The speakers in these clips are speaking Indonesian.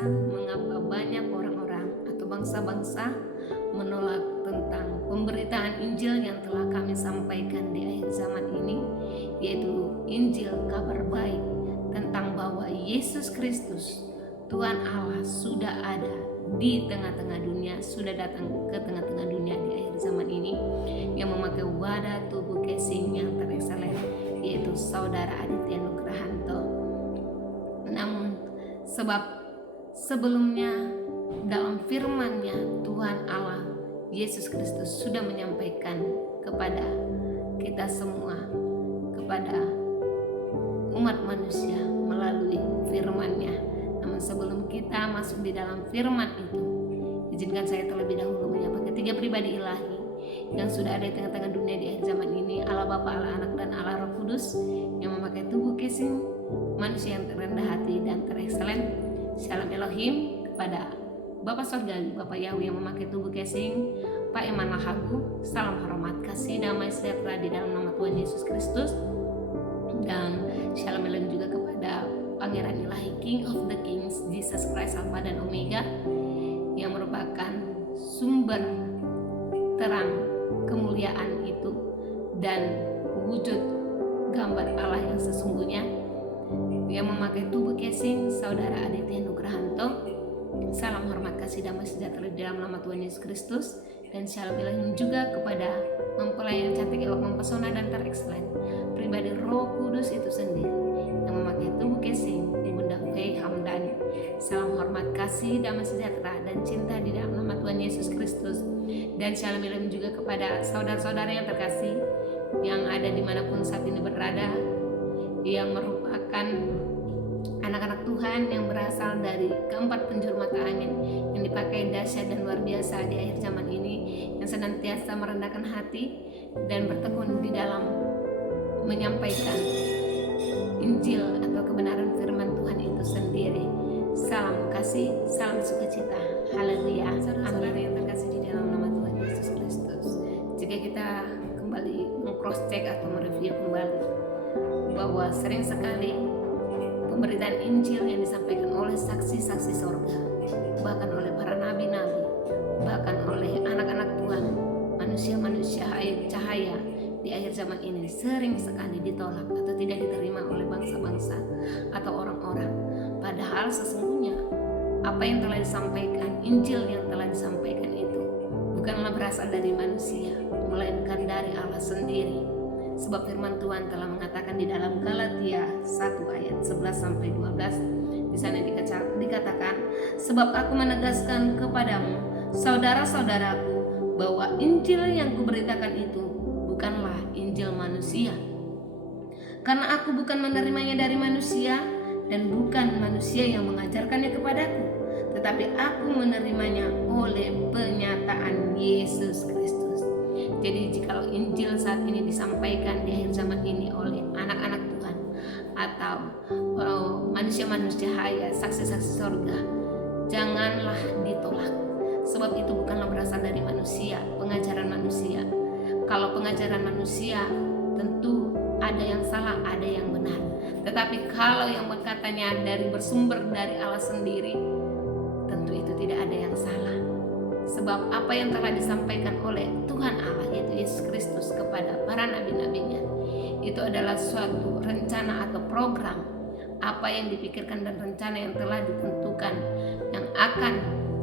alasan mengapa banyak orang-orang atau bangsa-bangsa menolak tentang pemberitaan Injil yang telah kami sampaikan di akhir zaman ini, yaitu Injil kabar baik tentang bahwa Yesus Kristus Tuhan Allah sudah ada di tengah-tengah dunia, sudah datang ke tengah-tengah dunia di akhir zaman ini, yang memakai wadah tubuh casing yang terekselen, yaitu Saudara Aditya Nugrahanto. Namun sebab sebelumnya dalam firman-Nya Tuhan Allah Yesus Kristus sudah menyampaikan kepada kita semua, kepada umat manusia melalui firman-Nya. Namun sebelum kita masuk di dalam firman itu, izinkan saya terlebih dahulu menyapa ketiga pribadi ilahi yang sudah ada di tengah-tengah dunia di akhir zaman ini, Allah Bapa, Allah Anak, dan Allah Roh Kudus, yang memakai tubuh casing manusia yang terendah hati dan terekselen. Shalom Elohim kepada Bapa Surgawi, Bapa Yahweh yang memakai tubuh casing Pak Iman Lahagu. Salam hormat, kasih, damai sejahtera di dalam nama Tuhan Yesus Kristus. Dan Shalom Elohim juga kepada Pangeran Ilahi, King of the Kings, Jesus Christ Alpha dan Omega, yang merupakan sumber terang kemuliaan itu dan wujud gambar Allah yang sesungguhnya, yang memakai tubuh casing Saudara Aditya Nugrahanto. Salam hormat, kasih, damai sejahtera di dalam nama Tuhan Yesus Kristus. Dan Shalom Elohim juga kepada mempelai yang cantik, elok, mempesona, dan terekselen, pribadi Roh Kudus itu sendiri, yang memakai tubuh casing Ibunda Faye Hamdani. Salam hormat, kasih, damai sejahtera dan cinta di dalam nama Tuhan Yesus Kristus. Dan Shalom Elohim juga kepada saudara-saudara yang terkasih yang ada dimanapun saat ini berada, yang merupakan anak-anak Tuhan yang berasal dari keempat penjuru mata angin, yang dipakai dahsyat dan luar biasa di akhir zaman ini, yang senantiasa merendahkan hati dan bertekun di dalam menyampaikan Injil atau kebenaran firman Tuhan itu sendiri. Salam kasih, salam sukacita. Haleluya. Saudara-saudara yang terkasih di dalam nama Tuhan Yesus Kristus, jika kita kembali meng-cross check atau mereview kembali bahwa sering sekali pemberitaan Injil yang disampaikan oleh saksi-saksi sorga, bahkan oleh para nabi-nabi, bahkan oleh anak-anak Tuhan, manusia-manusia cahaya di akhir zaman ini, sering sekali ditolak atau tidak diterima oleh bangsa-bangsa atau orang-orang. Padahal sesungguhnya apa yang telah disampaikan, Injil yang telah disampaikan itu bukanlah berasal dari manusia, melainkan dari Allah sendiri. Sebab firman Tuhan telah mengatakan di dalam Galatia 1 ayat 11-12, di sana dikatakan, sebab aku menegaskan kepadamu, saudara-saudaraku, bahwa Injil yang kuberitakan itu bukanlah Injil manusia. Karena aku bukan menerimanya dari manusia, dan bukan manusia yang mengajarkannya kepadaku, tetapi aku menerimanya oleh penyataan Yesus Kristus. Jadi jikalau Injil saat ini disampaikan di akhir zaman ini oleh anak-anak Tuhan atau manusia-manusia cahaya, saksi-saksi sorga, janganlah ditolak. Sebab itu bukanlah berasal dari manusia, pengajaran manusia. Kalau pengajaran manusia tentu ada yang salah, ada yang benar. Tetapi kalau yang berkatanya bersumber dari Allah sendiri, tentu itu tidak ada yang salah. Sebab apa yang telah disampaikan oleh Tuhan Allah, yaitu Yesus Kristus, kepada para nabi-nabinya, itu adalah suatu rencana atau program, apa yang dipikirkan dan rencana yang telah ditentukan, yang akan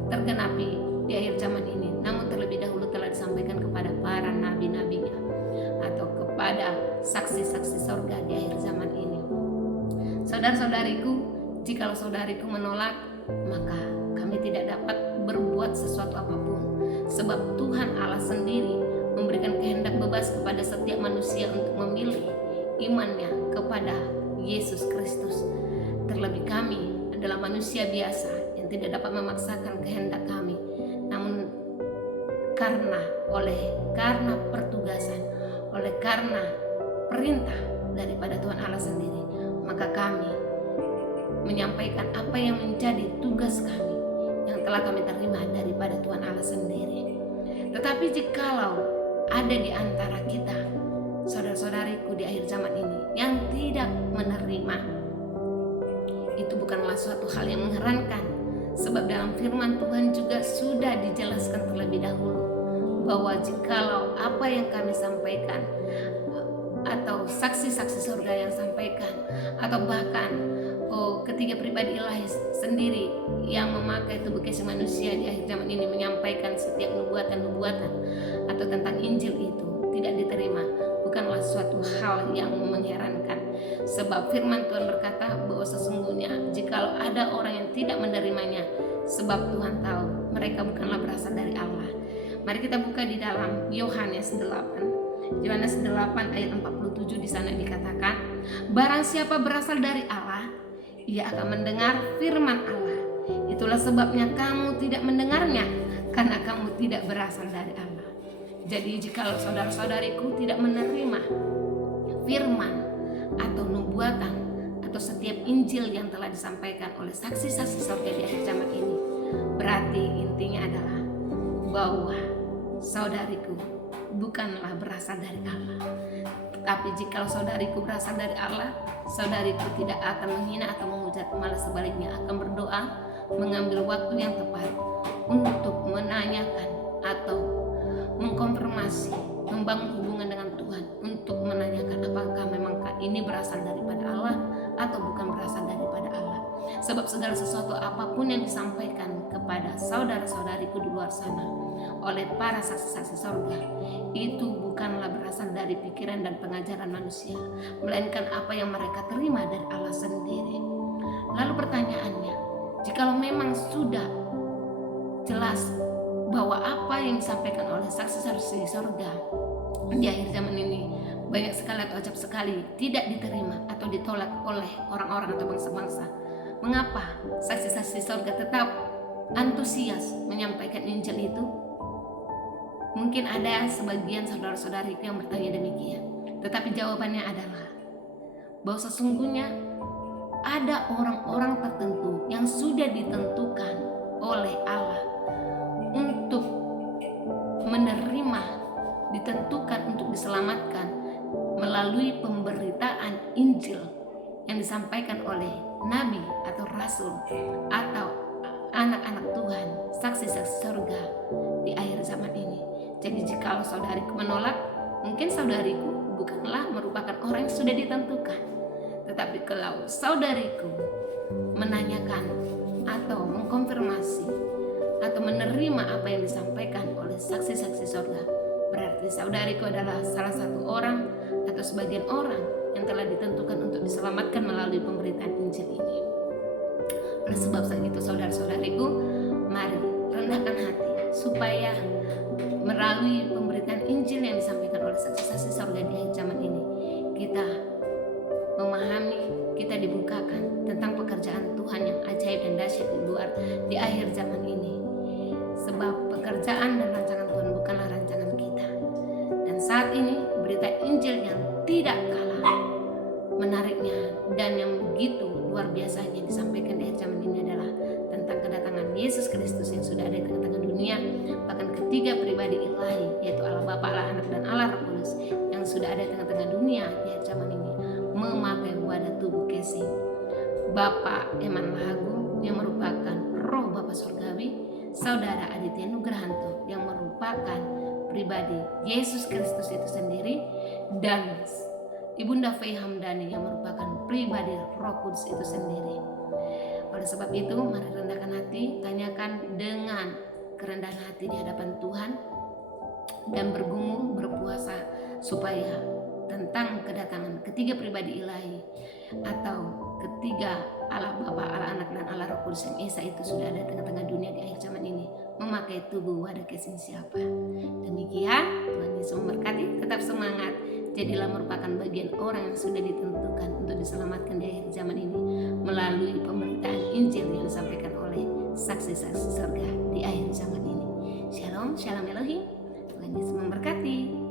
tergenapi di akhir zaman ini. Namun terlebih dahulu telah disampaikan kepada para nabi-nabinya atau kepada saksi-saksi sorga di akhir zaman ini. Saudara-saudariku, jikalau saudariku menolak, maka kami tidak dapat berbuat sesuatu apapun. Sebab Tuhan Allah sendiri memberikan kehendak bebas kepada setiap manusia untuk memilih imannya kepada Yesus Kristus. Terlebih kami adalah manusia biasa yang tidak dapat memaksakan kehendak kami. Namun karena pertugasan, karena perintah daripada Tuhan Allah sendiri, maka kami menyampaikan apa yang menjadi tugas kami yang telah kami terima daripada Tuhan Allah sendiri. Tetapi jikalau ada di antara kita, saudara-saudariku di akhir zaman ini, yang tidak menerima, itu bukanlah suatu hal yang mengherankan. Sebab dalam firman Tuhan juga sudah dijelaskan terlebih dahulu bahwa jikalau apa yang kami sampaikan atau saksi-saksi surga yang sampaikan, atau bahkan ketiga pribadi ilahi sendiri yang memakai tubuh kesih manusia di akhir zaman ini menyampaikan setiap nubuatan-nubuatan atau tentang Injil itu tidak diterima, bukanlah suatu hal yang mengherankan. Sebab firman Tuhan berkata bahwa sesungguhnya jikalau ada orang yang tidak menerimanya, sebab Tuhan tahu mereka bukanlah berasal dari Allah. Mari kita buka di dalam Yohanes 8 ayat 47. Di sana dikatakan, barang siapa berasal dari Allah, ia akan mendengar firman Allah. Itulah sebabnya kamu tidak mendengarnya, karena kamu tidak berasal dari Allah. Jadi jikalau saudara-saudariku tidak menerima firman atau nubuatan atau setiap Injil yang telah disampaikan oleh saksi-saksi surga di akhir zaman ini, berarti intinya adalah bahwa saudariku bukanlah berasal dari Allah. Tapi jika saudariku berasal dari Allah, saudariku tidak akan menghina atau menghujat, malah sebaliknya akan berdoa, mengambil waktu yang tepat untuk menanyakan atau mengkonfirmasi, membangun hubungan dengan Tuhan, untuk menanyakan apakah memang ini berasal daripada Allah atau bukan berasal daripada Allah. Sebab segala sesuatu apapun yang disampaikan kepada saudara-saudariku di luar sana oleh para saksi-saksi surga, itu bukanlah berasal dari pikiran dan pengajaran manusia, melainkan apa yang mereka terima dari Allah sendiri. Lalu pertanyaannya, jikalau memang sudah jelas bahwa apa yang disampaikan oleh saksi-saksi surga di akhir zaman ini banyak sekali atau acap sekali tidak diterima atau ditolak oleh orang-orang atau bangsa-bangsa, mengapa saksi-saksi surga tetap antusias menyampaikan Injil itu? Mungkin ada sebagian saudara-saudariku yang bertanya demikian, tetapi jawabannya adalah bahwa sesungguhnya ada orang-orang tertentu yang sudah ditentukan oleh Allah untuk menerima, ditentukan untuk diselamatkan melalui pemberitaan Injil yang disampaikan oleh nabi atau rasul atau anak-anak Tuhan, saksi-saksi surga di akhir zaman ini. Jadi jikalau saudariku menolak, mungkin saudariku bukanlah merupakan orang yang sudah ditentukan. Tetapi kalau saudariku menanyakan atau mengkonfirmasi atau menerima apa yang disampaikan oleh saksi-saksi surga, berarti saudariku adalah salah satu orang atau sebagian orang yang telah ditentukan untuk diselamatkan melalui pemberitaan Injil ini. Oleh sebab itu saudara-saudariku, mari rendahkan hati supaya melalui pemberitaan Injil yang disampaikan oleh saksi-saksi surga di akhir zaman ini, kita memahami, kita dibukakan tentang pekerjaan Tuhan yang ajaib dan dahsyat di akhir zaman ini. Sebab pekerjaan dan rancangan Tuhan bukanlah rancangan kita. Dan saat ini berita Injil yang tidak kalah menariknya dan yang begitu luar biasanya disampaikan di akhir zaman ini adalah tentang kedatangan Yesus Kristus yang sudah ada di tengah-tengah dunia. Bahkan ketiga pribadi ilahi, yaitu Allah Bapa, Allah Anak, dan Allah Roh Kudus yang sudah ada di tengah-tengah dunia di akhir zaman ini, memakai wadah tubuh kesih Bapa Eman Lahagu yang merupakan Roh Bapa Surgawi, Saudara Aditya Nugrahanto yang merupakan pribadi Yesus Kristus itu sendiri, dan Ibunda Fei Hamdani yang merupakan pribadi Roh Kudus itu sendiri. Oleh sebab itu, mari rendahkan hati, tanyakan dengan kerendahan hati di hadapan Tuhan, dan bergumul, berpuasa supaya tentang kedatangan ketiga pribadi ilahi atau ketiga Allah Bapa, Allah Anak, dan Allah Roh Kudus yang Esa itu sudah ada di tengah-tengah dunia di akhir zaman ini, memakai tubuh wadah kesih siapa. Demikian, Tuhan Yesus memberkati. Tetap semangat, jadilah merupakan bagian orang yang sudah ditentukan untuk diselamatkan di akhir zaman ini melalui pemberitaan Injil yang disampaikan oleh saksi-saksi surga di akhir zaman ini. Shalom, shalom Elohim. Tuhan Yesus memberkati.